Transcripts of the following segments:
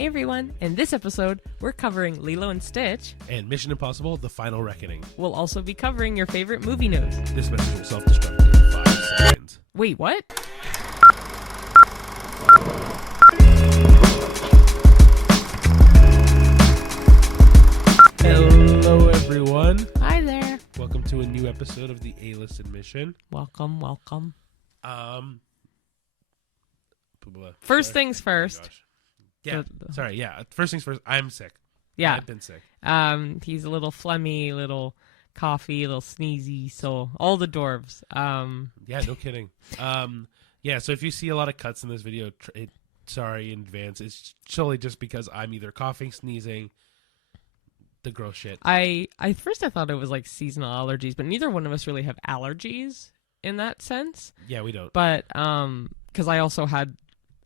Hey everyone, in this episode, we're covering Lilo and Stitch. And Mission Impossible, The Final Reckoning. We'll also be covering your favorite movie news. This message will self-destruct in 5 seconds. Wait, what? Hello everyone. Hi there. Welcome to a new episode of the A-List Admission. Welcome, welcome. First things first. First things first, I'm sick. Yeah. I've been sick. He's a little phlegmy, little coughy, little sneezy, so all the dwarves. Yeah, no kidding. So if you see a lot of cuts in this video, sorry in advance. It's solely just because I'm either coughing, sneezing, the gross shit. I first thought it was like seasonal allergies, but neither one of us really have allergies in that sense. Yeah, we don't. But because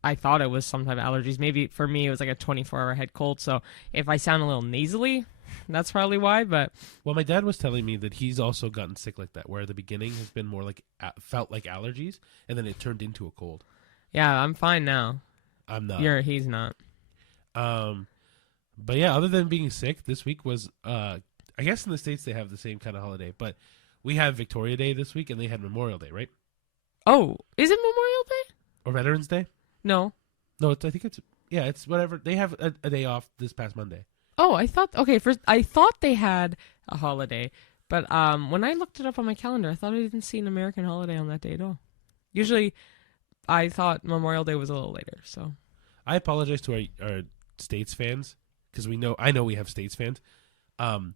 I thought it was some type of allergies. Maybe for me it was like a 24-hour head cold. So if I sound a little nasally, that's probably why. But well, my dad was telling me that he's also gotten sick like that, where the beginning has been more like felt like allergies, and then it turned into a cold. Yeah, I'm fine now. I'm not. He's not. But yeah, other than being sick, this week was I guess in the States they have the same kind of holiday, but we have Victoria Day this week, and they had Memorial Day, right? Oh, is it Memorial Day? Or Veterans Day? No, I think it's whatever. They have a day off this past Monday. Oh, I thought they had a holiday, but when I looked it up on my calendar, I thought I didn't see an American holiday on that day at all. Usually, I thought Memorial Day was a little later. So, I apologize to our States fans because I know we have States fans. We're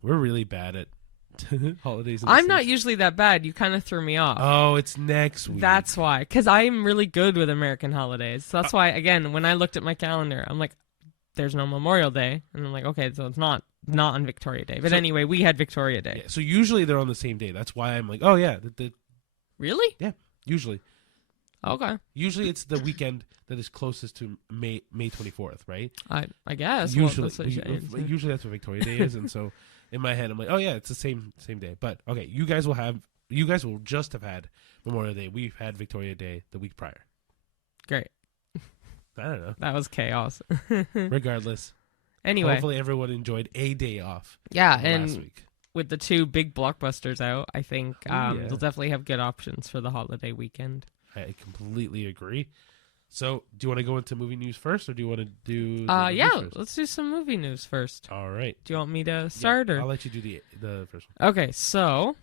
really bad at holidays. I'm not usually that bad. You kind of threw me off. Oh, it's next week. That's why, because I'm really good with American holidays. So that's why, again, when I looked at my calendar, I'm like, there's no Memorial Day. And I'm like, okay, so it's not on Victoria Day. But anyway, we had Victoria Day. Yeah, so usually they're on the same day. That's why I'm like, oh yeah. Really? Yeah, usually. Okay. Usually it's the weekend that is closest to May 24th, right? I guess. Usually that's what Victoria Day is, and so in my head I'm like, oh yeah, it's the same day. But okay, you guys will just have had Memorial Day. We've had Victoria Day the week prior. Great. I don't know. That was chaos. Regardless. Anyway. Hopefully everyone enjoyed a day off. Yeah, last week. With the two big blockbusters out, I think they'll definitely have good options for the holiday weekend. I completely agree. So, do you want to go into movie news first, or do you want to do let's do some movie news first. All right. Do you want me to start? Yeah, or I'll let you do the first one. Okay, so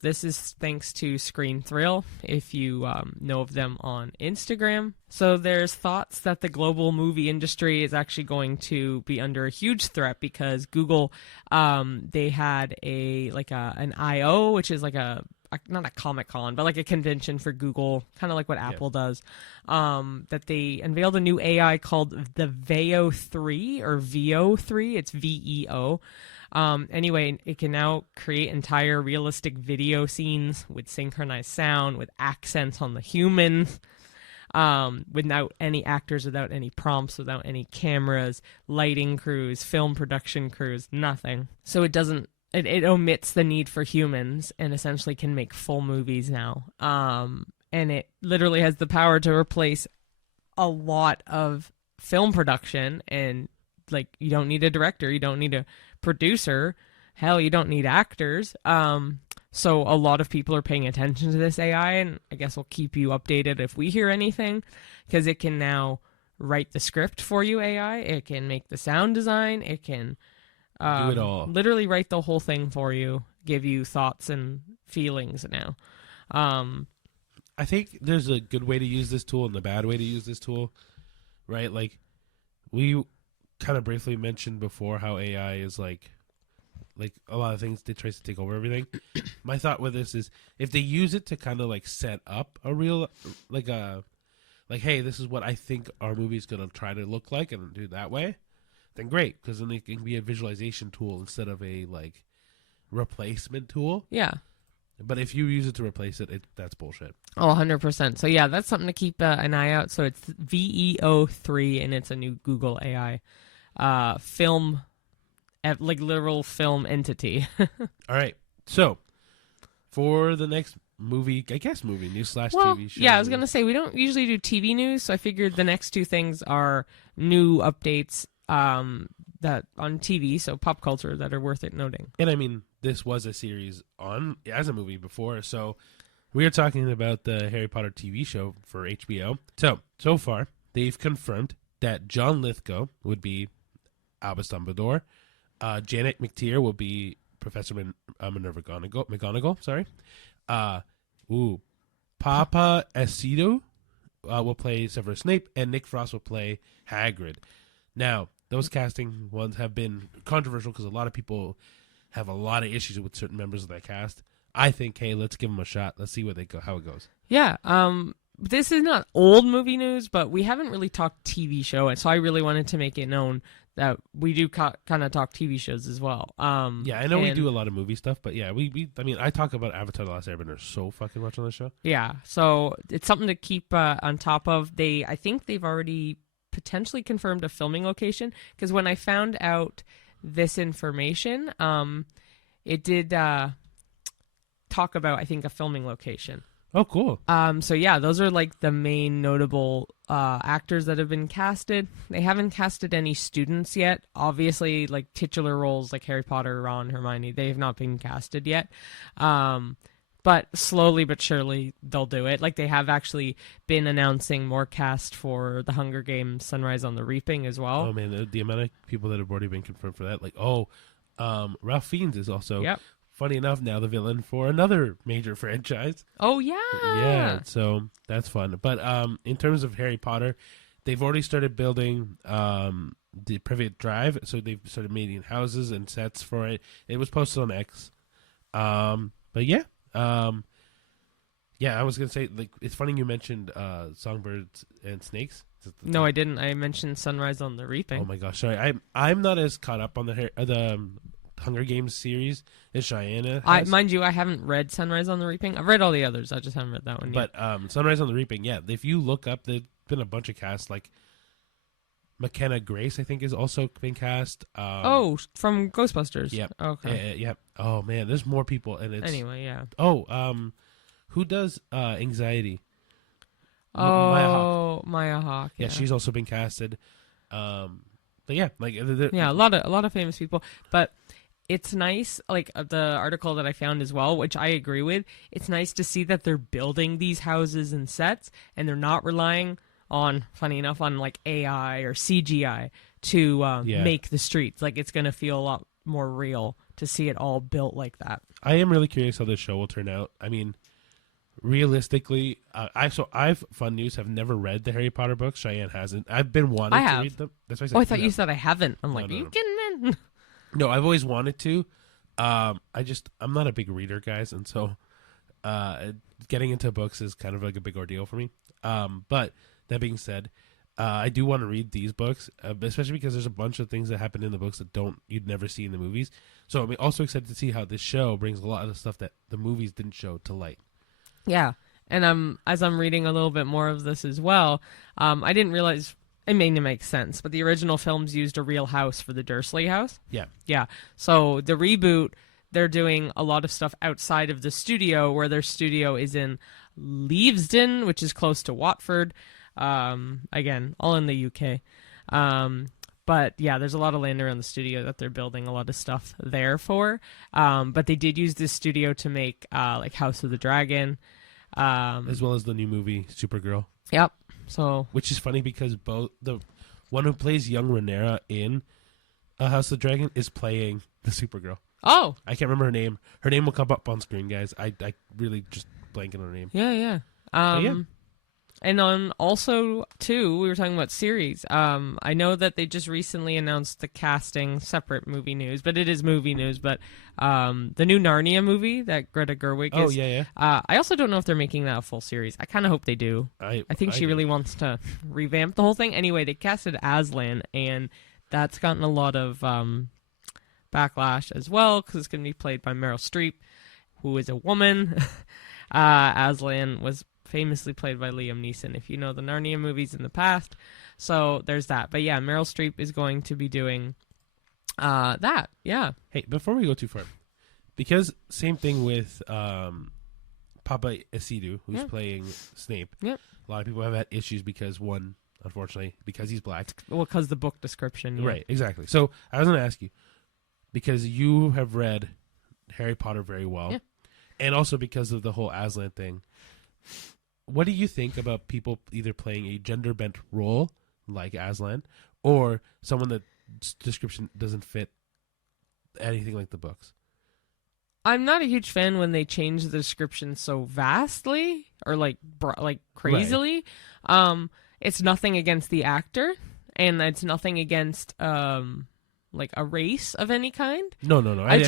this is thanks to Screen Thrill, if you know of them on Instagram. So there's thoughts that the global movie industry is actually going to be under a huge threat because Google, they had an I.O., which is like not a Comic-Con, but like a convention for Google, kind of like what Apple does, that they unveiled a new AI called the Veo 3 or Veo 3. It's VEO. Anyway, it can now create entire realistic video scenes with synchronized sound, with accents on the humans, without any actors, without any prompts, without any cameras, lighting crews, film production crews, nothing. So it omits the need for humans and essentially can make full movies now. And it literally has the power to replace a lot of film production. And like, you don't need a director, you don't need a producer, hell, you don't need actors. So a lot of people are paying attention to this AI, and I guess we'll keep you updated if we hear anything, because it can now write the script for you, AI. It can make the sound design. It can do it all. Literally write the whole thing for you, give you thoughts and feelings now. I think there's a good way to use this tool and a bad way to use this tool, right? Like, we kind of briefly mentioned before how AI is like a lot of things, they tries to take over everything. My thought with this is, if they use it to kind of like set up a real, like hey, this is what I think our movie's going to try to look like, and do it that way, then great, because then it can be a visualization tool instead of a like replacement tool. Yeah. But if you use it to replace it, that's bullshit. Oh, 100%. So yeah, that's something to keep an eye out. So it's VEO 3, and it's a new Google AI film, like literal film entity. All right. So for the next movie, I guess movie news slash Well, TV show. yeah, I was news. gonna say we don't usually do TV news, so I figured the next two things are new updates that on TV, so pop culture that are worth it noting. And I mean, this was a series on as a movie before, so we are talking about the Harry Potter TV show for HBO. So far, they've confirmed that John Lithgow would be Albus Dumbledore, Janet McTeer will be Professor Minerva McGonagall. Sorry, Papa Escido will play Severus Snape, and Nick Frost will play Hagrid. Now, those casting ones have been controversial because a lot of people have a lot of issues with certain members of that cast. I think, hey, let's give them a shot. Let's see how it goes. Yeah, this is not old movie news, but we haven't really talked TV show, and so I really wanted to make it known that we do kind of talk TV shows as well. Yeah, I know we do a lot of movie stuff, but yeah, I mean, I talk about Avatar: The Last Airbender so fucking much on the show. Yeah, so it's something to keep on top of. I think they've already potentially confirmed a filming location, because when I found out this information, it did talk about, I think, a filming location. Oh, cool. So yeah, those are like the main notable actors that have been casted. They haven't casted any students yet. Obviously, like titular roles like Harry Potter, Ron, Hermione, they have not been casted yet. But slowly but surely they'll do it. Like they have actually been announcing more cast for the Hunger Games Sunrise on the Reaping as well. Oh man, the amount of people that have already been confirmed for that. Like, Ralph Fiennes is also, funny enough, now the villain for another major franchise. Oh yeah. Yeah, so that's fun. But in terms of Harry Potter, they've already started building the Privet Drive. So they've started making houses and sets for it. It was posted on X. But yeah. I was gonna say, like, it's funny you mentioned songbirds and snakes. No, I didn't. I mentioned Sunrise on the Reaping. Oh my gosh, sorry. I'm not as caught up on the Hunger Games series as Cheyenne has. Mind you, I haven't read Sunrise on the Reaping. I've read all the others. I just haven't read that one yet. But Sunrise on the Reaping, yeah. If you look up, there's been a bunch of casts. Like McKenna Grace, I think, is also been cast. From Ghostbusters. Yep. Okay. Yep. Oh man, there's more people, and it's anyway, yeah. Who does Anxiety? Maya Hawke. Yeah, she's also been casted. But yeah, like a lot of famous people. But it's nice, like the article that I found as well, which I agree with. It's nice to see that they're building these houses and sets, and they're not relying on, funny enough, on like AI or CGI to make the streets. Like it's gonna feel a lot more real to see it all built like that. I am really curious how this show will turn out. I mean, realistically, I've fun news. Have never read the Harry Potter books. Cheyenne hasn't. I've been wanting to read them. That's why I said, I thought you said I haven't. I'm like, you kidding, man? No, I've always wanted to. I'm not a big reader, guys, and so getting into books is kind of like a big ordeal for me. But that being said, I do want to read these books, especially because there's a bunch of things that happen in the books that you'd never see in the movies. So I'm also excited to see how this show brings a lot of the stuff that the movies didn't show to light. Yeah, and as I'm reading a little bit more of this as well, I didn't realize. It may not make sense, but the original films used a real house for the Dursley house. Yeah. So the reboot, they're doing a lot of stuff outside of the studio, where their studio is in Leavesden, which is close to Watford. Again, all in the UK. But yeah, there's a lot of land around the studio that they're building a lot of stuff there for. But they did use this studio to make like House of the Dragon, as well as the new movie Supergirl. Yep. So, which is funny because both the one who plays young Rhaenyra in House of the Dragon is playing the Supergirl. Oh, I can't remember her name. Her name will come up on screen, guys. I really just blanking on her name. Yeah. And on also too, we were talking about series. I know that they just recently announced the casting, separate movie news, but it is movie news. But the new Narnia movie that Greta Gerwig is. Oh yeah. I also don't know if they're making that a full series. I kind of hope they do. I think she really wants to revamp the whole thing. Anyway, they casted Aslan, and that's gotten a lot of backlash as well because it's going to be played by Meryl Streep, who is a woman. Aslan was famously played by Liam Neeson, if you know the Narnia movies in the past. So there's that. But yeah, Meryl Streep is going to be doing that. Yeah. Hey, before we go too far, because same thing with Papa Asidu, who's playing Snape. Yep. A lot of people have had issues because unfortunately, because he's black. Well, because the book description. Yeah. Right, exactly. So I was going to ask you, because you have read Harry Potter very well, and also because of the whole Aslan thing, what do you think about people either playing a gender-bent role, like Aslan, or someone that description doesn't fit anything like the books? I'm not a huge fan when they change the description so vastly or like crazily. Right. It's nothing against the actor, and it's nothing against like a race of any kind. No. I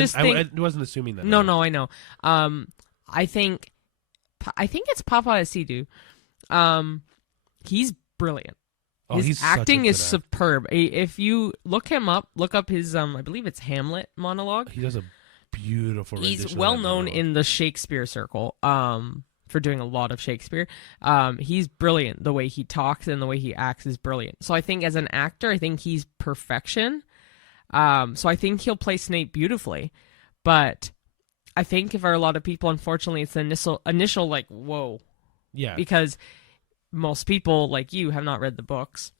wasn't assuming that. No, I know. I think it's Papa Asidu. He's brilliant. His acting is superb. If you look him up, look up his I believe it's Hamlet monologue. He does a beautiful rendition. He's well known in the Shakespeare circle for doing a lot of Shakespeare. He's brilliant. The way he talks and the way he acts is brilliant. So I think as an actor, I think he's perfection. So I think he'll play Snape beautifully. But I think for a lot of people, unfortunately, it's the initial like, whoa. Yeah. Because most people, like you, have not read the books.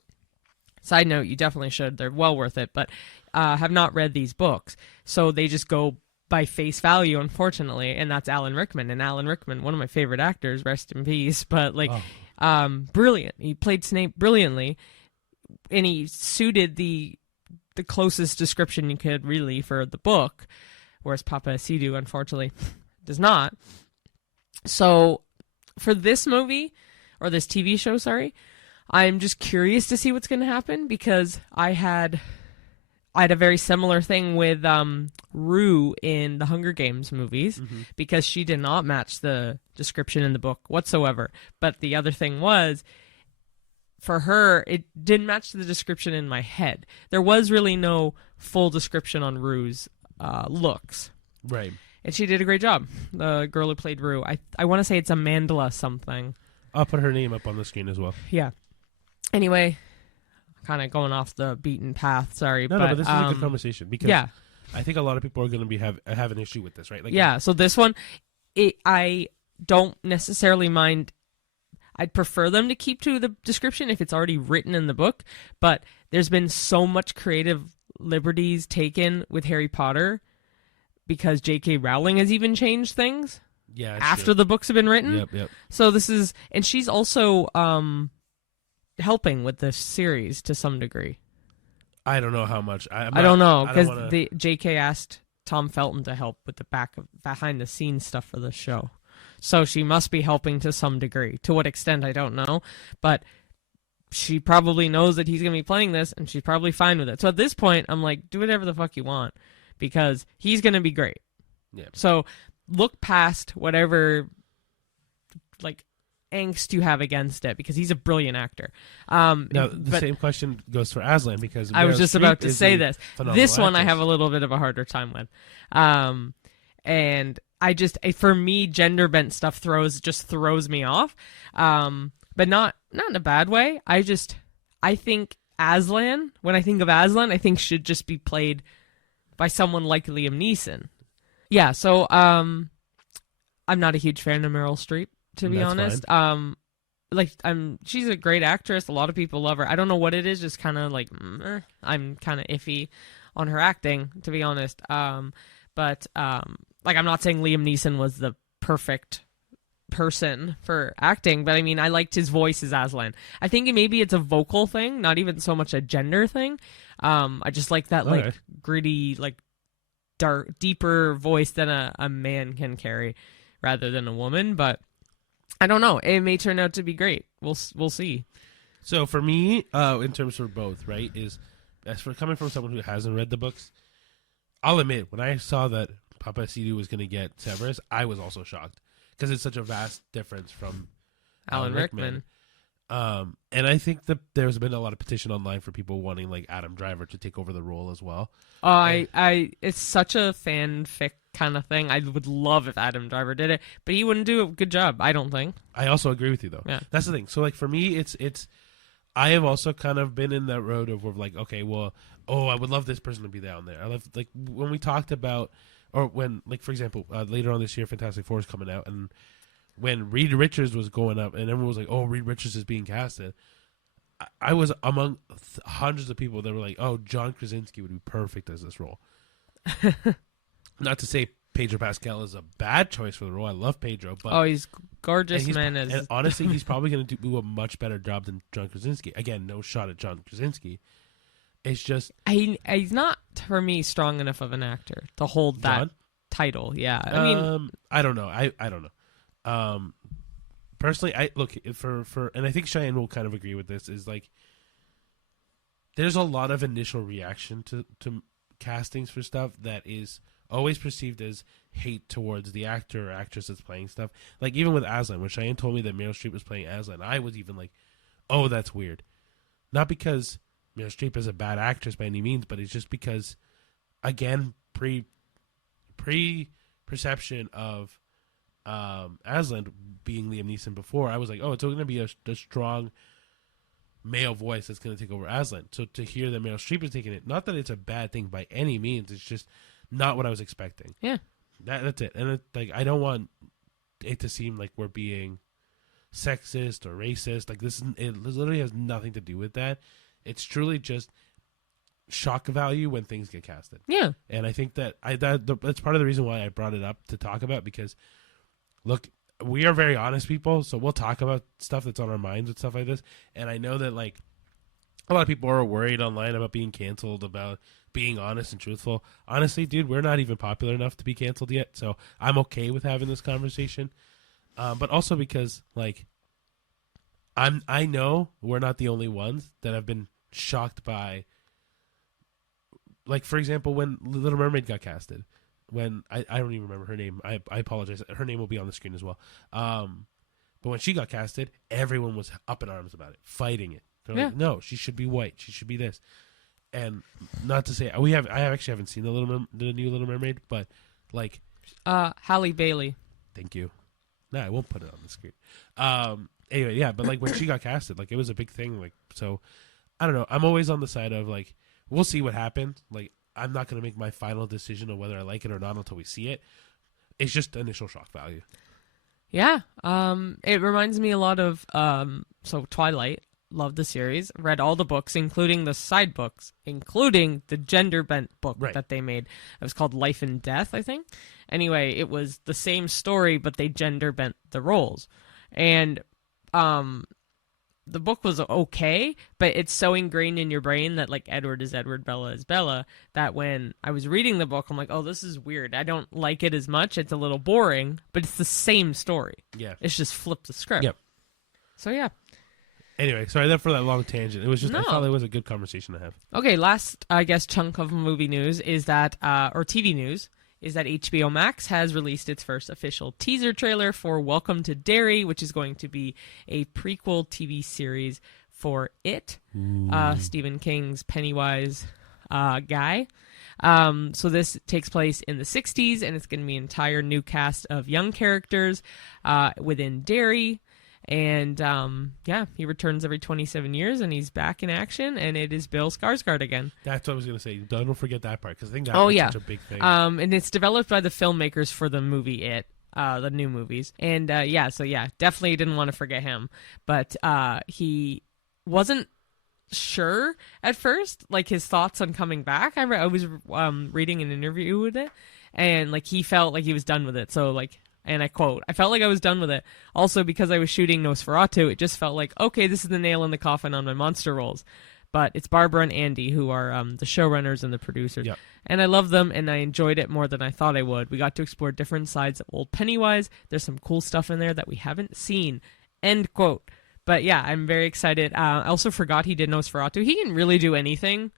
Side note, you definitely should. They're well worth it, but have not read these books. So they just go by face value, unfortunately, and that's Alan Rickman. And Alan Rickman, one of my favorite actors, rest in peace, but brilliant. He played Snape brilliantly, and he suited the closest description you could really for the book, whereas Papa Asidu, unfortunately, does not. So for this movie, or this TV show, sorry, I'm just curious to see what's going to happen, because I had a very similar thing with Rue in the Hunger Games movies, because she did not match the description in the book whatsoever. But the other thing was, for her, it didn't match the description in my head. There was really no full description on Rue's looks. Right. And she did a great job. The girl who played Rue. I want to say it's Amandla something. I'll put her name up on the screen as well. Yeah. Anyway, kind of going off the beaten path. Sorry, but this is a good conversation, because I think a lot of people are going to have an issue with this, right? Like, so this one, I don't necessarily mind. I'd prefer them to keep to the description if it's already written in the book, but there's been so much creative liberties taken with Harry Potter because J.K. Rowling has even changed things. Yeah, after the books have been written. Yep. So this is, and she's also helping with this series to some degree. I don't know how much. I don't know, because the J.K. asked Tom Felton to help with the behind the scenes stuff for the show. So she must be helping to some degree. To what extent, I don't know, but she probably knows that he's going to be playing this, and she's probably fine with it. So at this point, I'm like, do whatever the fuck you want, because he's going to be great. Yeah. So look past whatever like angst you have against it, because he's a brilliant actor. Now the same question goes for Aslan, because I was just about to say this one actress. I have a little bit of a harder time with, and I just, for me, gender bent stuff throws me off, but not in a bad way. I think Aslan, when I think of Aslan, I think should just be played by someone like Liam Neeson. Yeah, so I'm not a huge fan of Meryl Streep, to be honest. Fine. She's a great actress. A lot of people love her. I don't know what it is, just kind of like I'm kind of iffy on her acting, to be honest. But I'm not saying Liam Neeson was the perfect person for acting, but I mean, I liked his voice as Aslan. I think maybe it's a vocal thing, not even so much a gender thing. I just like that gritty, dark, deeper voice than a man can carry, rather than a woman. But I don't know. It may turn out to be great. We'll see. So for me, in terms for both, right, is as for coming from someone who hasn't read the books, I'll admit when I saw that Papa Asidu was going to get Severus, I was also shocked, because it's such a vast difference from Alan Rickman. And I think that there's been a lot of petition online for people wanting like Adam Driver to take over the role as well. It's such a fanfic kind of thing. I would love if Adam Driver did it, but he wouldn't do a good job, I don't think. I also agree with you, though. Yeah. That's the thing. So like for me, it's I have also kind of been in that road of like, okay, well, I would love this person to be down there. I love, like, when we talked about, or when, like, for example, later on this year, Fantastic Four is coming out, and when Reed Richards was going up and everyone was like, "Oh, Reed Richards is being casted," I was among hundreds of people that were like, "Oh, John Krasinski would be perfect as this role." Not to say Pedro Pascal is a bad choice for the role. I love Pedro, but he's gorgeous, man. And honestly, he's probably going to do a much better job than John Krasinski. Again, no shot at John Krasinski. It's just he's not, for me, strong enough of an actor to hold that title. Yeah, I mean, I don't know. I don't know. Personally, I look for, and I think Cheyenne will kind of agree with this. Is like, there's a lot of initial reaction to castings for stuff that is always perceived as hate towards the actor or actress that's playing stuff. Like, even with Aslan, when Cheyenne told me that Meryl Streep was playing Aslan, I was even like, oh, that's weird. Not because Meryl Streep is a bad actress by any means, but it's just because, again, pre-perception of Aslan being Liam Neeson before, I was like, oh, it's going to be a strong male voice that's going to take over Aslan. So to hear that Meryl Streep is taking it, not that it's a bad thing by any means, it's just not what I was expecting. Yeah, that's it. And I don't want it to seem like we're being sexist or racist. Like, it literally has nothing to do with that. It's truly just shock value when things get casted. Yeah, and I think that's part of the reason why I brought it up to talk about, because look, we are very honest people, so we'll talk about stuff that's on our minds and stuff like this. And I know that, like, a lot of people are worried online about being canceled, about being honest and truthful. Honestly, dude, we're not even popular enough to be canceled yet, so I'm okay with having this conversation. But also because, like, I know we're not the only ones that have been shocked by, like, for example, when Little Mermaid got casted. When I don't even remember her name. I apologize. Her name will be on the screen as well. But when she got casted, everyone was up in arms about it, fighting it. They're like, no, she should be white. She should be this. And not to say I actually haven't seen the new Little Mermaid, but like Halle Bailey. Thank you. No, I won't put it on the screen. Anyway, yeah, but like when she got casted, like, it was a big thing. Like, so I don't know. I'm always on the side of, like, we'll see what happens. Like, I'm not going to make my final decision of whether I like it or not until we see it. It's just initial shock value. Yeah. It reminds me a lot of Twilight. Loved the series. Read all the books, including the side books, including the gender bent book that they made. It was called Life and Death, I think. Anyway, it was the same story, but they gender bent the roles. And the book was okay, but it's so ingrained in your brain that, like, Edward is Edward, Bella is Bella, that when I was reading the book, I'm like, oh, this is weird. I don't like it as much. It's a little boring, but it's the same story. Yeah. It's just flip the script. Yep. So, yeah. Anyway, sorry for that long tangent. It was just, I thought it was a good conversation to have. Okay, last, I guess, chunk of movie news is that, or TV news, is that HBO Max has released its first official teaser trailer for Welcome to Derry, which is going to be a prequel TV series for It, Stephen King's Pennywise guy. So this takes place in the 60s, and it's going to be an entire new cast of young characters within Derry. And, he returns every 27 years, and he's back in action, and it is Bill Skarsgård again. That's what I was going to say. Don't forget that part, because I think that was such a big thing. And it's developed by the filmmakers for the movie It, the new movies. And, definitely didn't want to forget him. But he wasn't sure at first, like, his thoughts on coming back. I was reading an interview with it, and, like, he felt like he was done with it. So, like... And I quote, I felt like I was done with it. Also, because I was shooting Nosferatu, it just felt like, okay, this is the nail in the coffin on my monster roles. But it's Barbara and Andy who are the showrunners and the producers. Yep. And I love them, and I enjoyed it more than I thought I would. We got to explore different sides of old Pennywise. There's some cool stuff in there that we haven't seen. End quote. But yeah, I'm very excited. I also forgot he did Nosferatu. He can really do anything,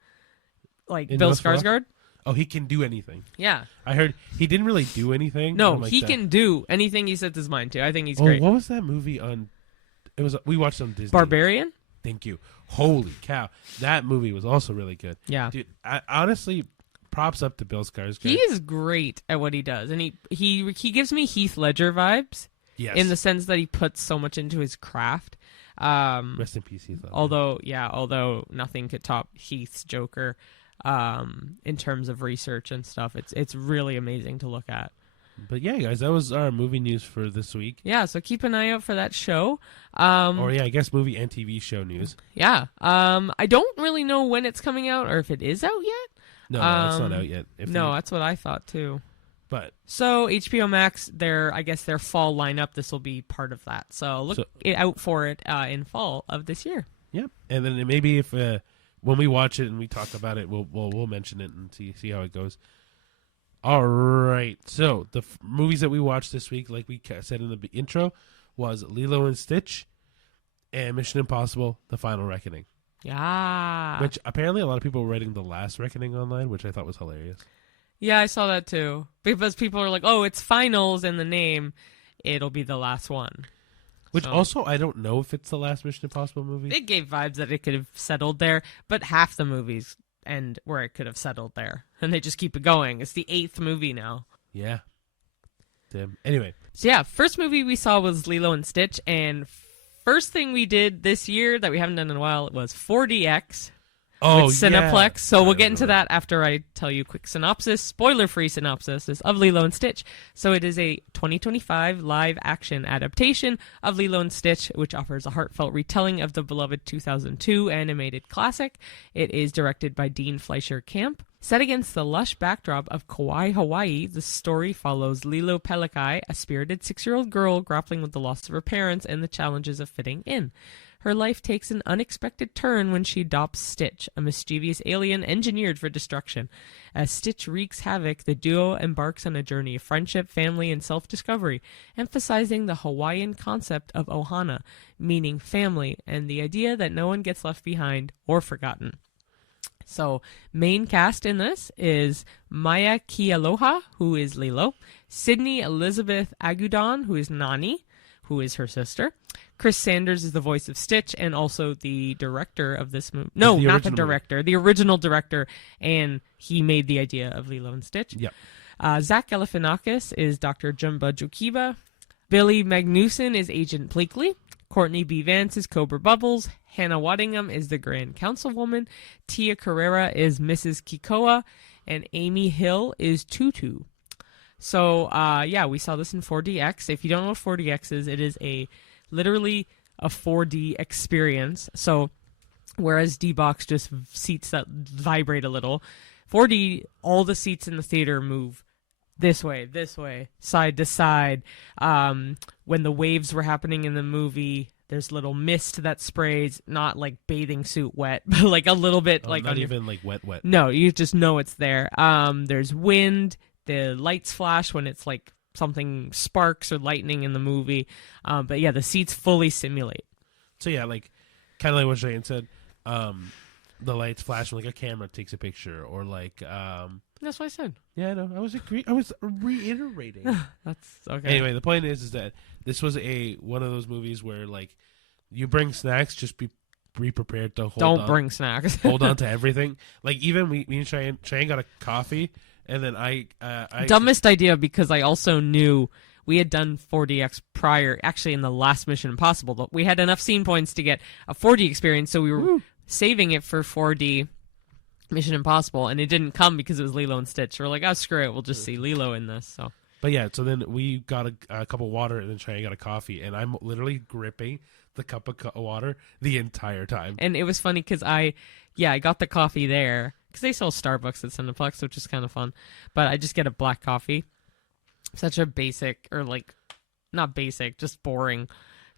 like Bill Skarsgård. Oh, he can do anything. Yeah. I heard he didn't really do anything. No, like he can do anything he sets his mind to. I think he's great. What was that movie on? It was we watched on Disney. Barbarian? Thank you. Holy cow. That movie was also really good. Yeah. Dude, honestly, props up to Bill Skarsgård. He is great at what he does. And he gives me Heath Ledger vibes. Yes. In the sense that he puts so much into his craft. Rest in peace, Heath Ledger. Although nothing could top Heath's Joker. In terms of research and stuff, it's really amazing to look at. But yeah, guys, that was our movie news for this week. Yeah, so keep an eye out for that show. Or yeah, I guess movie and TV show news. Yeah. I don't really know when it's coming out or if it is out yet. No, it's not out yet. That's what I thought too. But so HBO Max, their fall lineup, this will be part of that. So look out for it in fall of this year. Yeah, and then maybe if when we watch it and we talk about it, we'll mention it and see how it goes. All right, so the movies that we watched this week, like we said in the intro, was Lilo and Stitch and Mission Impossible: The Final Reckoning. Yeah. Which apparently a lot of people were writing The Last Reckoning online, which I thought was hilarious. Yeah, I saw that too. Because people are like, oh, it's finals in the name. It'll be the last one. Which also, I don't know if it's the last Mission Impossible movie. It gave vibes that it could have settled there, but half the movies end where it could have settled there. And they just keep it going. It's the 8th movie now. Yeah. Damn. Anyway. So yeah, first movie we saw was Lilo and Stitch, and first thing we did this year that we haven't done in a while was 4DX with Cineplex. Yeah. So we'll get into that after I tell you a quick synopsis, spoiler-free synopsis of Lilo and Stitch. So it is a 2025 live-action adaptation of Lilo and Stitch, which offers a heartfelt retelling of the beloved 2002 animated classic. It is directed by Dean Fleischer Camp. Set against the lush backdrop of Kauai, Hawaii, the story follows Lilo Pelikai, a spirited 6-year-old girl grappling with the loss of her parents and the challenges of fitting in. Her life takes an unexpected turn when she adopts Stitch, a mischievous alien engineered for destruction. As Stitch wreaks havoc, the duo embarks on a journey of friendship, family, and self-discovery, emphasizing the Hawaiian concept of ohana, meaning family, and the idea that no one gets left behind or forgotten. So, main cast in this is Maya Kealoha, who is Lilo, Sydney Elizabeth Agudon, who is Nani, who is her sister. Chris Sanders is the voice of Stitch and also the director of this movie. No, not the director. The original director, and he made the idea of Lilo and Stitch. Yep. Zach Galifianakis is Dr. Jumba Jokiba. Billy Magnuson is Agent Bleakley. Courtney B. Vance is Cobra Bubbles. Hannah Waddingham is the Grand Councilwoman. Tia Carrera is Mrs. Kikoa. And Amy Hill is Tutu. So, yeah, we saw this in 4DX. If you don't know what 4DX is, it is literally a 4D experience. So, whereas D-Box just seats that vibrate a little, 4D, all the seats in the theater move this way, side to side. When the waves were happening in the movie, there's little mist that sprays, not like bathing suit wet, but like a little bit like not even like wet. No, you just know it's there. There's wind, the lights flash when it's like something sparks or lightning in the movie. But yeah, the seats fully simulate. So yeah, like kind of like what Shane said, the lights flash when like a camera takes a picture, or like that's what I said. Yeah, no, I was reiterating. That's okay. Anyway, the point is that this was one of those movies where like you bring snacks, just be prepared to Don't bring snacks. hold on to everything. Like even me and Cheyenne got a coffee, and then I dumbest idea, because I also knew we had done 4DX prior, actually in the last Mission Impossible, but we had enough scene points to get a 4D experience, so we were saving it for 4D Mission Impossible, and it didn't come because it was Lilo and Stitch. We're like, oh, screw it, we'll just see Lilo in this. So, but yeah, so then we got a cup of water, and then Cheyenne got a coffee, and I'm literally gripping the cup of water the entire time. And it was funny because I got the coffee there because they sell Starbucks at Cineplex, which is kind of fun. But I just get a black coffee, such a basic, or like not basic, just boring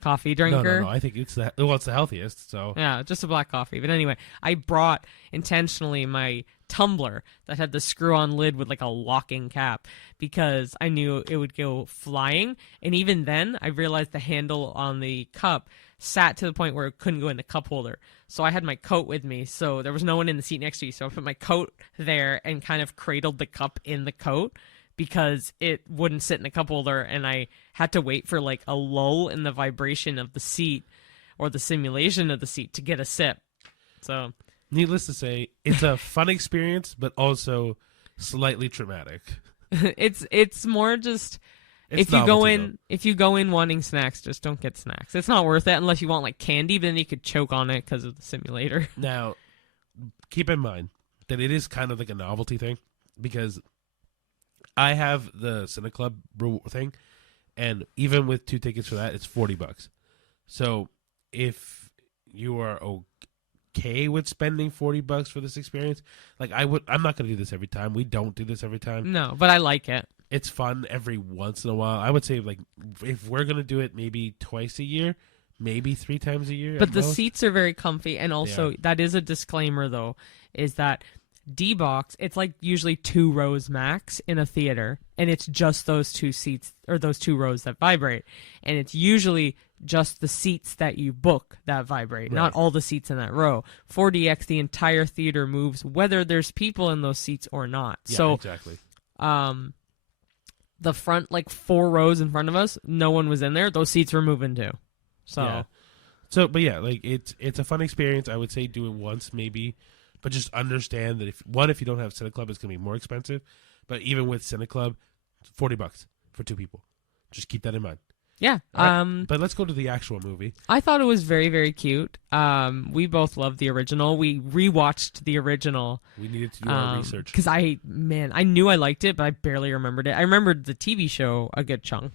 coffee drinker. No, I think it's the healthiest. So yeah, just a black coffee. But anyway, I brought intentionally my tumbler that had the screw-on lid with like a locking cap because I knew it would go flying. And even then, I realized the handle on the cup sat to the point where it couldn't go in the cup holder. So I had my coat with me, so there was no one in the seat next to me. So I put my coat there and kind of cradled the cup in the coat, because it wouldn't sit in the cup holder, and I had to wait for like a lull in the vibration of the seat or the simulation of the seat to get a sip. So, needless to say, it's a fun experience, but also slightly traumatic. It's more just if you go in wanting snacks, just don't get snacks. It's not worth it unless you want like candy, but then you could choke on it because of the simulator. Now, keep in mind that it is kind of like a novelty thing, because I have the CineClub thing, and even with 2 tickets for that, it's $40. So if you are okay with spending $40 for this experience, like I'm not going to do this every time. We don't do this every time. No, but I like it. It's fun every once in a while. I would say, like, if we're going to do it maybe twice a year, maybe 3 times a year. But the seats are very comfy. And also, Yeah. that is a disclaimer, though, is that D-Box, it's like usually 2 rows max in a theater. And it's just those 2 seats, or those 2 rows that vibrate. And it's usually just the seats that you book that vibrate, not all the seats in that row. 4DX, the entire theater moves, whether there's people in those seats or not. Yeah, so, exactly. The front, like 4 rows in front of us, no one was in there. Those seats were moving too. So, but yeah, like it's a fun experience. I would say do it once maybe, but just understand that if you don't have CineClub, it's gonna be more expensive. But even with CineClub, $40 for 2 people. Just keep that in mind. Yeah. Right. But let's go to the actual movie. I thought it was very, very cute. We both loved the original. We rewatched the original. We needed to do our research. Because I knew I liked it, but I barely remembered it. I remembered the TV show a good chunk.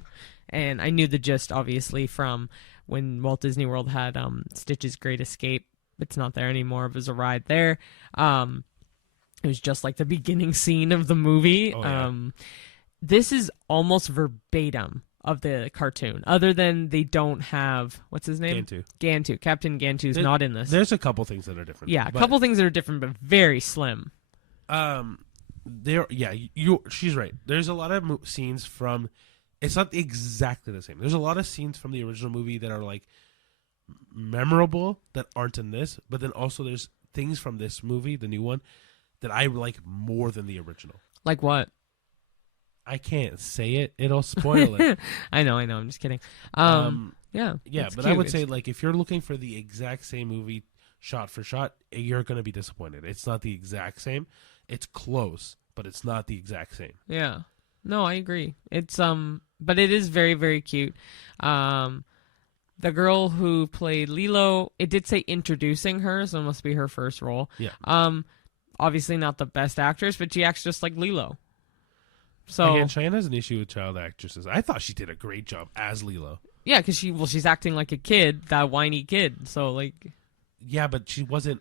And I knew the gist, obviously, from when Walt Disney World had Stitch's Great Escape. It's not there anymore. It was a ride there. It was just like the beginning scene of the movie. Oh, yeah. This is almost verbatim of the cartoon, other than they don't have, what's his name? Gantu. Captain Gantu's not in this. There's a couple things that are different. Yeah, a couple things that are different, but very slim. She's right. There's a lot of scenes from. It's not exactly the same. There's a lot of scenes from the original movie that are like memorable that aren't in this, but then also there's things from this movie, the new one, that I like more than the original. Like what? I can't say it. It'll spoil it. I know. I'm just kidding. Yeah, but cute. I would say, like, if you're looking for the exact same movie shot for shot, you're going to be disappointed. It's not the exact same. It's close, but it's not the exact same. Yeah. No, I agree. It's but it is very, very cute. The girl who played Lilo, it did say introducing her, so it must be her first role. Yeah. Obviously not the best actress, but she acts just like Lilo. So again, Cheyenne has an issue with child actresses. I thought she did a great job as Lilo. Yeah, because she's acting like a kid, that whiny kid. So like, yeah, but she wasn't.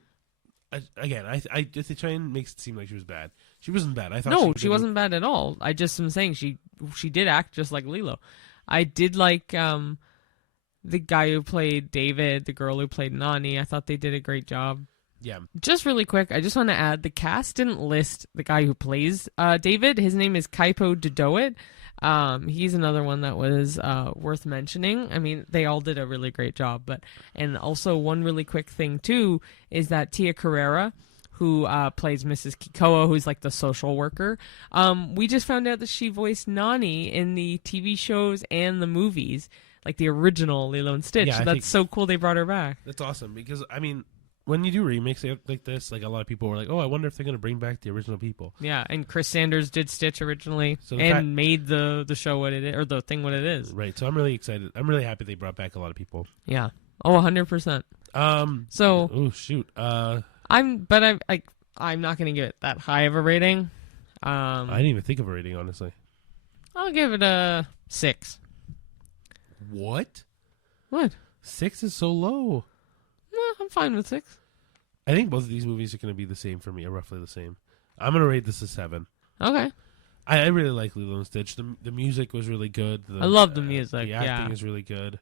Again, I Cheyenne makes it seem like she was bad. She wasn't bad. I thought she wasn't bad at all. I just am saying she did act just like Lilo. I did like the guy who played David, the girl who played Nani. I thought they did a great job. Yeah. Just really quick, I just want to add, the cast didn't list the guy who plays David. His name is Kaipo Dodoit. He's another one that was worth mentioning. I mean, they all did a really great job. And also one really quick thing, too, is that Tia Carrera, who plays Mrs. Kikoa, who's like the social worker, we just found out that she voiced Nani in the TV shows and the movies, like the original Lilo and Stitch. Yeah, so that's so cool they brought her back. That's awesome because, I mean, when you do remakes like this, like a lot of people were like, "Oh, I wonder if they're going to bring back the original people." Yeah, and Chris Sanders did Stitch originally, and made the show what it is, or the thing what it is. Right. So I'm really excited. I'm really happy they brought back a lot of people. Yeah. Oh, 100%. So. Oh shoot. I'm not going to give it that high of a rating. I didn't even think of a rating, honestly. I'll give it a 6. What? What? 6 is so low. I'm fine with 6. I think both of these movies are going to be the same for me, or roughly the same. I'm going to rate this a 7. Okay. I really like Lilo and Stitch. The music was really good. I love the music. The acting is really good.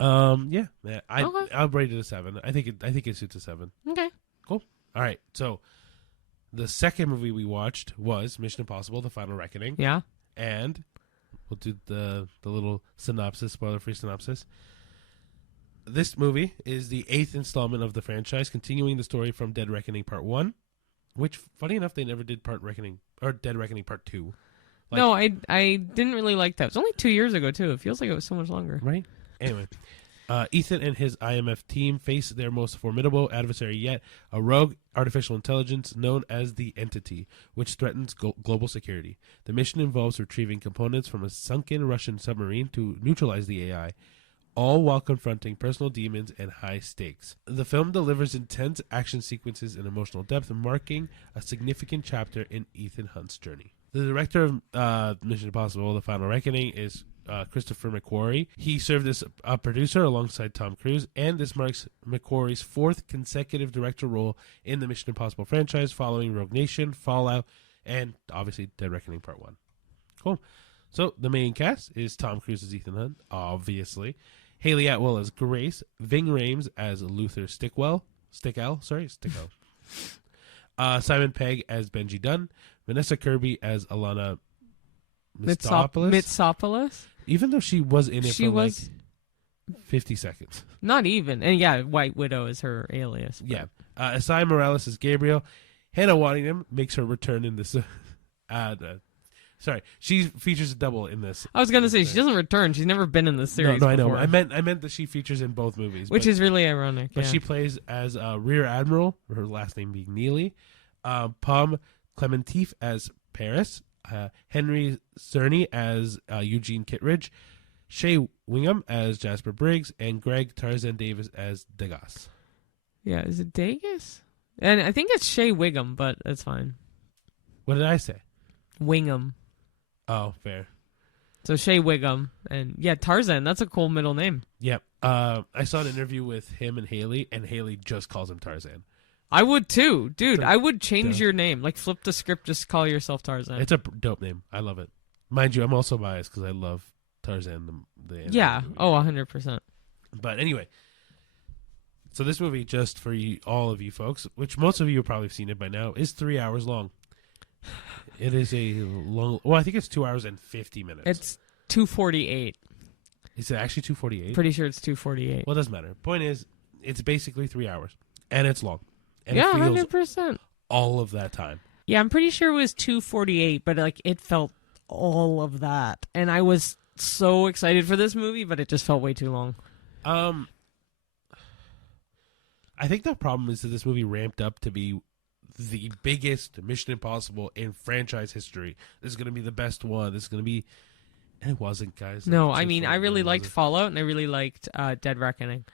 I'll rate it a 7. I think it suits a 7. Okay. Cool. All right. So the second movie we watched was Mission Impossible: The Final Reckoning. Yeah. And we'll do the little synopsis, spoiler-free synopsis. This movie is the 8th installment of the franchise, continuing the story from Dead Reckoning Part 1, which, funny enough, they never did Dead Reckoning Part 2. No, I didn't really like that. It was only 2 years ago, too. It feels like it was so much longer. Right? Anyway, Ethan and his IMF team face their most formidable adversary yet, a rogue artificial intelligence known as the Entity, which threatens global security. The mission involves retrieving components from a sunken Russian submarine to neutralize the AI, all while confronting personal demons and high stakes. The film delivers intense action sequences and emotional depth, marking a significant chapter in Ethan Hunt's journey. The director of Mission Impossible: The Final Reckoning is Christopher McQuarrie. He served as a producer alongside Tom Cruise, and this marks McQuarrie's 4th consecutive director role in the Mission Impossible franchise, following Rogue Nation, Fallout, and obviously Dead Reckoning Part 1. Cool. So the main cast is Tom Cruise as Ethan Hunt, obviously. Haley Atwell as Grace. Ving Rhames as Luther Stickell. Simon Pegg as Benji Dunn. Vanessa Kirby as Alana Mitsopoulos. Even though she was in it like 50 seconds. Not even. And yeah, White Widow is her alias. But. Yeah. Asai Morales as Gabriel. Hannah Waddingham makes her return in this. Sorry, she features a double in this. I was gonna say she doesn't return. She's never been in this series. No, I before. know. I meant that she features in both movies, which is really ironic. But she plays as Rear Admiral, her last name being Neely. Pom Clementif as Paris. Henry Cerny as Eugene Kittredge. Shea Wingham as Jasper Briggs, and Greg Tarzan Davis as Degas. Yeah, is it Degas? And I think it's Shea Wigham, but that's fine. What did I say? Wingham. Oh, fair. So Shea Wigham, and yeah, Tarzan. That's a cool middle name. Yep. I saw an interview with him and Haley just calls him Tarzan. I would too, dude. I would change your name, like flip the script, just call yourself Tarzan. It's a dope name. I love it. Mind you, I'm also biased because I love Tarzan. The yeah. Oh, 100%. But anyway, so this movie, just for you, all of you folks, which most of you have probably seen it by now, is 3 hours long. It is a long. Well, I think it's 2 hours and 50 minutes. It's 2:48. Is it actually 2:48? Pretty sure it's 2:48. Well, it doesn't matter. Point is, it's basically 3 hours, and it's long. And yeah, it feels 100%. All of that time. Yeah, I'm pretty sure it was 2:48, but like it felt all of that, and I was so excited for this movie, but it just felt way too long. I think the problem is that this movie ramped up to be the biggest Mission Impossible in franchise history. This is going to be the best one. This is going to be... And it wasn't, guys. No, I mean, I really liked Fallout, and I really liked Dead Reckoning.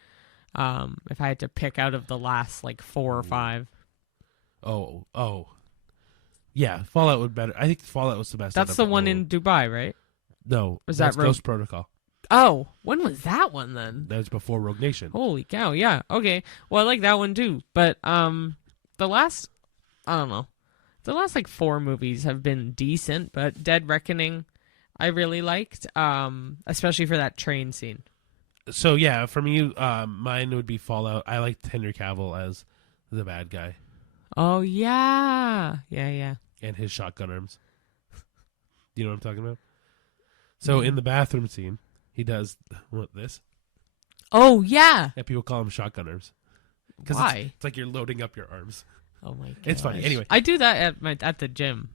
If I had to pick out of the last, like, 4 or 5. Oh. Yeah, Fallout would better. I think Fallout was the best. That's the one in Dubai, right? No. Was that Ghost Protocol. Oh, when was that one, then? That was before Rogue Nation. Holy cow, yeah. Okay, well, I like that one, too. But, the last... I don't know. The last, like, 4 movies have been decent, but Dead Reckoning I really liked, especially for that train scene. So, yeah, for me, mine would be Fallout. I liked Henry Cavill as the bad guy. Oh, yeah. Yeah. And his shotgun arms. You know what I'm talking about? So, in the bathroom scene, he does, this? Oh, yeah. Yeah, people call him shotgun arms. Why? It's like you're loading up your arms. Oh my god. It's funny. Anyway. I do that at the gym.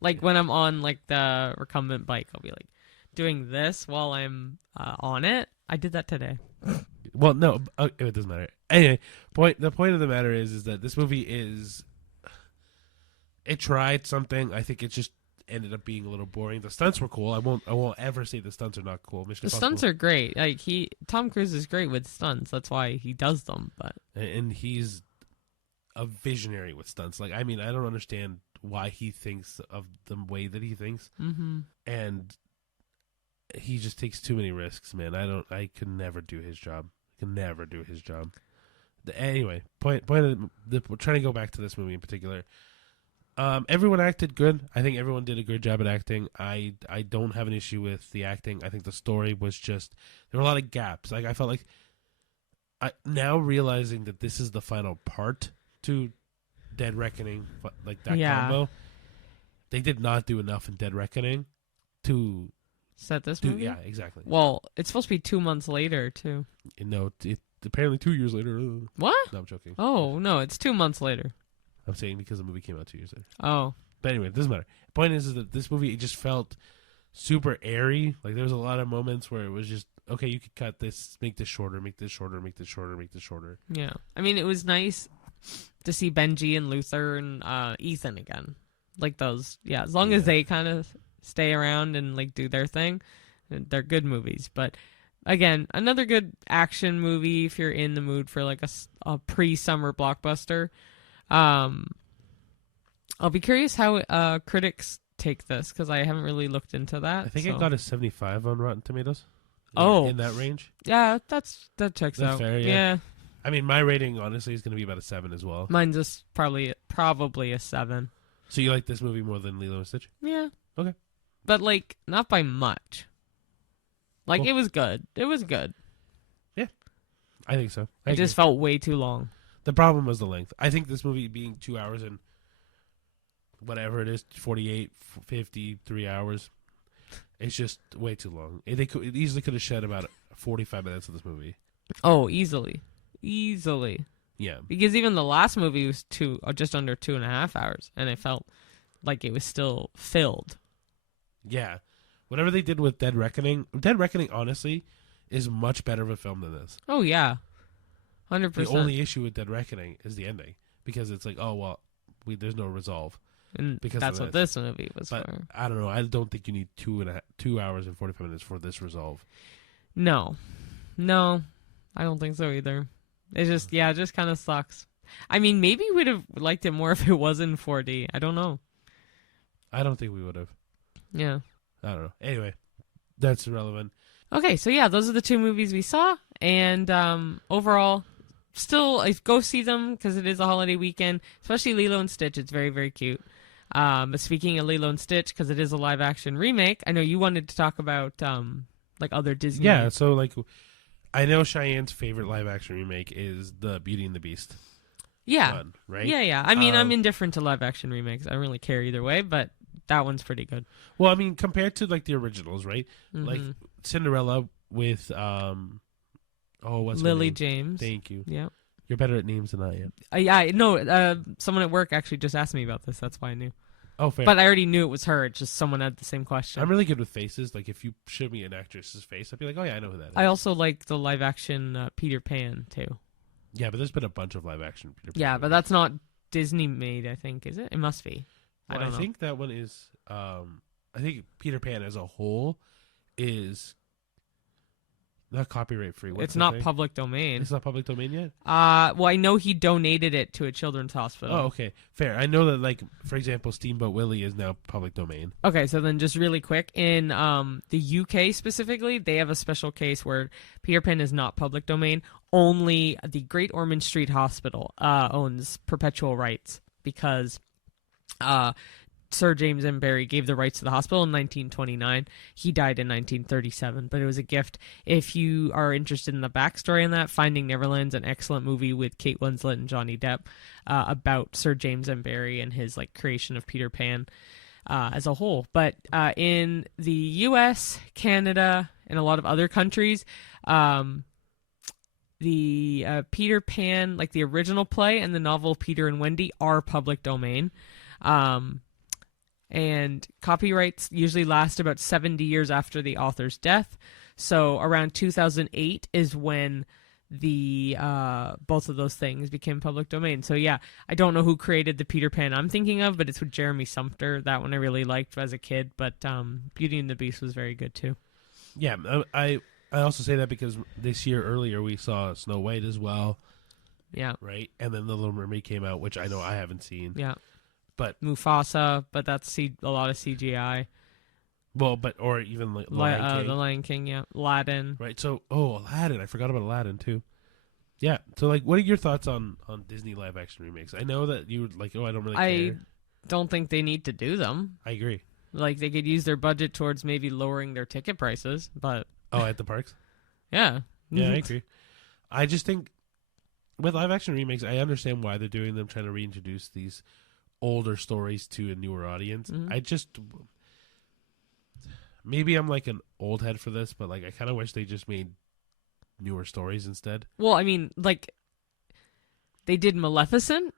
Like when I'm on like the recumbent bike, I'll be like doing this while I'm on it. I did that today. Well, no, it doesn't matter. Anyway, the point of the matter is that this movie it tried something. I think it just ended up being a little boring. The stunts were cool. I won't ever say the stunts are not cool. The stunts are great. Like Tom Cruise is great with stunts. That's why he does them. But and he's a visionary with stunts. Like, I mean, I don't understand why he thinks of the way that he thinks. Mm-hmm. And he just takes too many risks, man. I could never do his job. Anyway, point of we're trying to go back to this movie in particular. Everyone acted good. I think everyone did a good job at acting. I don't have an issue with the acting. I think the story was just, there were a lot of gaps. Like, I felt like, now realizing that this is the final part to Dead Reckoning, like that combo, they did not do enough in Dead Reckoning to set this movie. Yeah, exactly. Well, it's supposed to be 2 months later too. No, apparently 2 years later. What? No, I'm joking. Oh no, it's 2 months later. I'm saying because the movie came out 2 years later. Oh, but anyway, it doesn't matter. The point is that this movie, it just felt super airy. Like, there was a lot of moments where it was just, okay, you could cut this, make this shorter, make this shorter, make this shorter, make this shorter. Yeah, I mean, it was nice to see Benji and Luther and Ethan again. Like those, as long as they kind of stay around and like do their thing, they're good movies. But again, another good action movie if you're in the mood for like a pre-summer blockbuster. Oh I'll be curious how critics take this, because I haven't really looked into that. I think it got a 75 on Rotten Tomatoes. In that range. Yeah, that checks That's out. fair, yeah. I mean, my rating, honestly, is going to be about a 7 as well. Mine's just probably a 7. So you like this movie more than Lilo and Stitch? Yeah. Okay. But, like, not by much. Like, Cool. It was good. It was good. Yeah. I think so. It just felt way too long. The problem was the length. I think this movie being 2 hours and whatever it is, 48, 50, 3 hours, it's just way too long. It easily could have shed about 45 minutes of this movie. Oh, easily. Easily. Yeah. Because even the last movie was just under 2.5 hours, and it felt like it was still filled. Yeah. Whatever they did with Dead Reckoning, honestly, is much better of a film than this. Oh, yeah. 100%. The only issue with Dead Reckoning is the ending. Because it's like, oh, well, there's no resolve. And because that's what this movie was but for. I don't know. I don't think you need 2 hours and 45 minutes for this resolve. No, I don't think so either. It just kind of sucks. I mean, maybe we'd have liked it more if it was in 4D. I don't know. I don't think we would have. Yeah. I don't know. Anyway, that's irrelevant. Okay, so yeah, those are the 2 movies we saw, and overall, still go see them because it is a holiday weekend. Especially Lilo and Stitch. It's very, very cute. But speaking of Lilo and Stitch, because it is a live action remake, I know you wanted to talk about like other Disney. Yeah, so like I know Cheyenne's favorite live action remake is the Beauty and the Beast. Yeah. One, right? Yeah. I mean, I'm indifferent to live action remakes. I don't really care either way, but that one's pretty good. Well, I mean, compared to like the originals, right? Mm-hmm. Like Cinderella with what's her Lily name? James. Thank you. Yeah. You're better at names than I am. Yeah, no, someone at work actually just asked me about this. That's why I knew. Oh, fair. But I already knew it was her. It's just someone had the same question. I'm really good with faces. Like, if you show me an actress's face, I'd be like, oh, yeah, I know who that is. I also like the live-action Peter Pan, too. Yeah, but there's been a bunch of live-action Peter Pan. Yeah, but that's not Disney-made, I think, is it? It must be. Well, I don't know. I think that one is... I think Peter Pan as a whole is... not copyright free. It's not public domain. It's not public domain yet? Well, I know he donated it to a children's hospital. Oh, okay. Fair. I know that, like, for example, Steamboat Willie is now public domain. Okay, so then just really quick, in the UK specifically, they have a special case where Peter Pan is not public domain. Only the Great Ormond Street Hospital owns perpetual rights because Sir James M. Barrie gave the rights to the hospital in 1929. He died in 1937, but it was a gift. If you are interested in the backstory on that, Finding Neverland's an excellent movie with Kate Winslet and Johnny Depp about Sir James M. Barrie and his like creation of Peter Pan as a whole. But in the U.S., Canada, and a lot of other countries, the Peter Pan, like the original play and the novel Peter and Wendy, are public domain. And copyrights usually last about 70 years after the author's death. So around 2008 is when the both of those things became public domain. So yeah, I don't know who created the Peter Pan I'm thinking of, but it's with Jeremy Sumpter. That one I really liked as a kid, but Beauty and the Beast was very good too. Yeah, I also say that because this year earlier we saw Snow White as well. Yeah. Right? And then The Little Mermaid came out, which I know I haven't seen. Yeah. But Mufasa, but that's a lot of CGI. Well, or even like Lion King. The Lion King, yeah. Aladdin. Right, so, Aladdin. I forgot about Aladdin, too. Yeah, so, like, what are your thoughts on Disney live-action remakes? I know that you would, like, I don't really care. I don't think they need to do them. I agree. Like, they could use their budget towards maybe lowering their ticket prices, but... Oh, at the parks? Yeah. Yeah, I agree. I just think, with live-action remakes, I understand why they're doing them, trying to reintroduce these older stories to a newer audience. Mm-hmm. I just... Maybe I'm like an old head for this, but like I kind of wish they just made newer stories instead. Well, I mean, like they did Maleficent,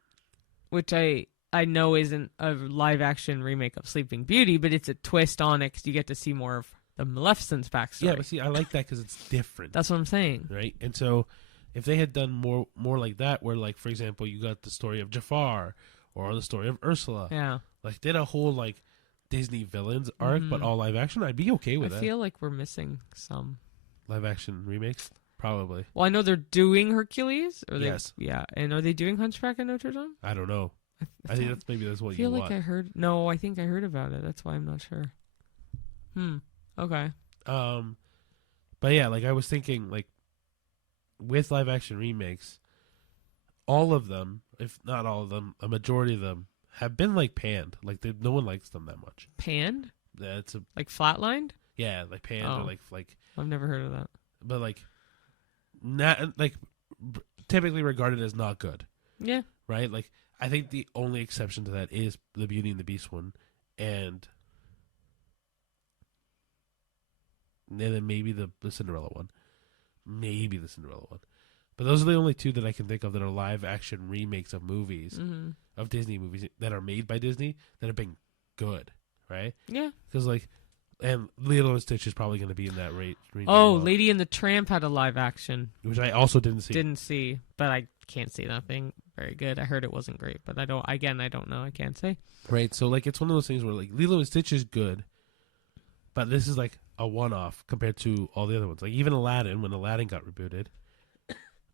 which I know isn't a live action remake of Sleeping Beauty, but it's a twist on it because you get to see more of the Maleficent's backstory. Yeah, but see, I like that because it's different. That's what I'm saying, right? And so, if they had done more like that, where like for example, you got the story of Jafar or the story of Ursula, yeah, like did a whole like Disney villains arc, but all live action, I'd be okay with that. I feel like we're missing some live action remakes, probably. Well, I know they're doing Hercules. Yes. Yeah, and are they doing Hunchback of Notre Dame? I don't know. I think that's what I you feel like want. I heard. No, I think I heard about it. That's why I'm not sure. Okay. But yeah, like I was thinking, like with live action remakes, all of them, if not all of them, a majority of them have been like panned. Like no one likes them that much. Panned? Yeah, it's a Like flatlined? yeah, like panned or like. I've never heard of that. But like, not like typically regarded as not good. Yeah. Right. Like I think the only exception to that is the Beauty and the Beast one, and then maybe the Cinderella one. Maybe the Cinderella one. But those are the only two that I can think of that are live action remakes of movies, of Disney movies that are made by Disney that have been good, right? Yeah. Because, like, and Lilo Stitch is probably going to be in that range. Oh, Lady and the Tramp had a live action. Which I also didn't see. Didn't see, but I can't see that thing very good. I heard it wasn't great, but I don't know. I can't say. Right. So, like, it's one of those things where, like, Lilo and Stitch is good, but this is, like, a one-off compared to all the other ones. Like, even Aladdin, when Aladdin got rebooted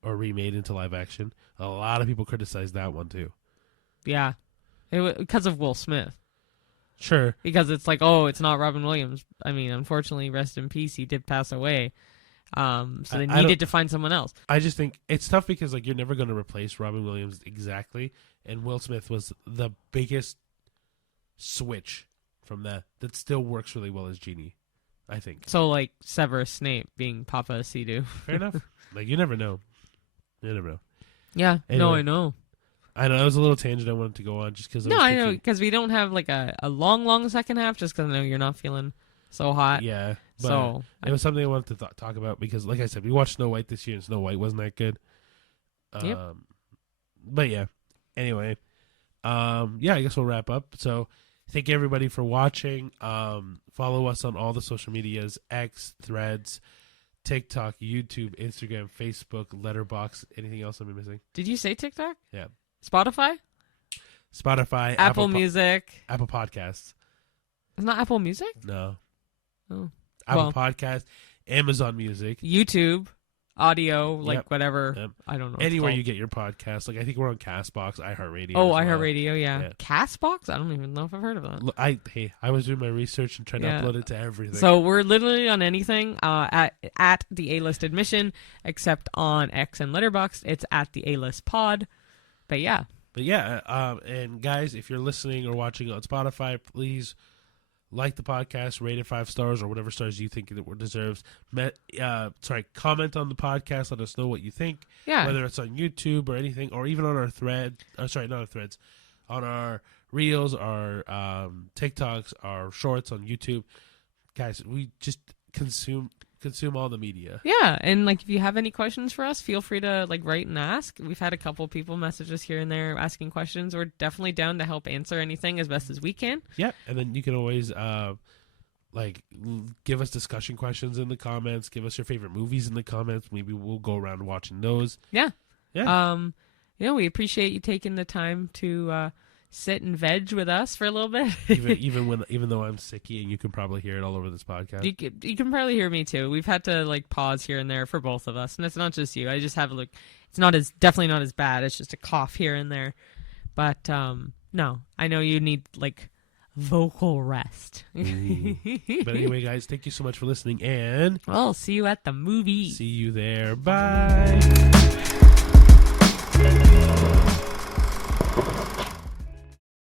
or remade into live action, a lot of people criticized that one, too. Yeah. Because of Will Smith. Sure. Because it's like, oh, it's not Robin Williams. I mean, unfortunately, rest in peace, he did pass away. So they needed to find someone else. I just think it's tough because, like, you're never going to replace Robin Williams exactly, and Will Smith was the biggest switch from that still works really well as Genie, I think. So, like, Severus Snape being Papa Sidu. Fair enough. Like, you never know. You never know. Yeah. Anyway. No, I know. I know, it was a little tangent I wanted to go on just because I know, because we don't have, like, a long second half, just because I know you're not feeling so hot. Yeah. But so it was something I wanted to talk about because, like I said, we watched Snow White this year, and Snow White wasn't that good. Yep. But, yeah. Anyway. I guess we'll wrap up. So, thank you, everybody, for watching. Follow us on all the social medias, X, Threads, TikTok, YouTube, Instagram, Facebook, Letterboxd. Anything else I'm missing? Did you say TikTok? Yeah. Spotify, Apple Music, Apple Podcasts. It's not Apple Music. No. Oh. Apple Podcast, Amazon Music, YouTube, audio, like Yep. whatever. Yep. I don't know. Anywhere you get your podcast. Like I think we're on Castbox, iHeartRadio. Oh, as well. iHeartRadio, yeah. Yeah. Castbox? I don't even know if I've heard of that. I was doing my research and trying to upload it to everything. So we're literally on anything at the A-List Admission, except on X and Letterboxd. It's at the A-List Pod. But yeah. And guys, if you're listening or watching on Spotify, please like the podcast, rate it 5 stars or whatever stars you think it deserves. Comment on the podcast. Let us know what you think. Yeah. Whether it's on YouTube or anything, or even on our thread. Not our threads. On our reels, our TikToks, our shorts on YouTube. Guys, we just consume all the media. Yeah, and like if you have any questions for us, feel free to like write and ask. We've had a couple people message us here and there asking questions. We're definitely down to help answer anything as best as we can. Yeah, and then you can always give us discussion questions in the comments. Give us your favorite movies in the comments. Maybe we'll go around watching those. Yeah. Yeah. We appreciate you taking the time to sit and veg with us for a little bit. even though I'm sicky, and you can probably hear it all over this podcast. You can probably hear me too. We've had to like pause here and there for both of us, and it's not just you. I just have it's definitely not as bad. It's just a cough here and there. But no, I know you need like vocal rest. But anyway, guys, thank you so much for listening, and well, see you at the movie. See you there. Bye.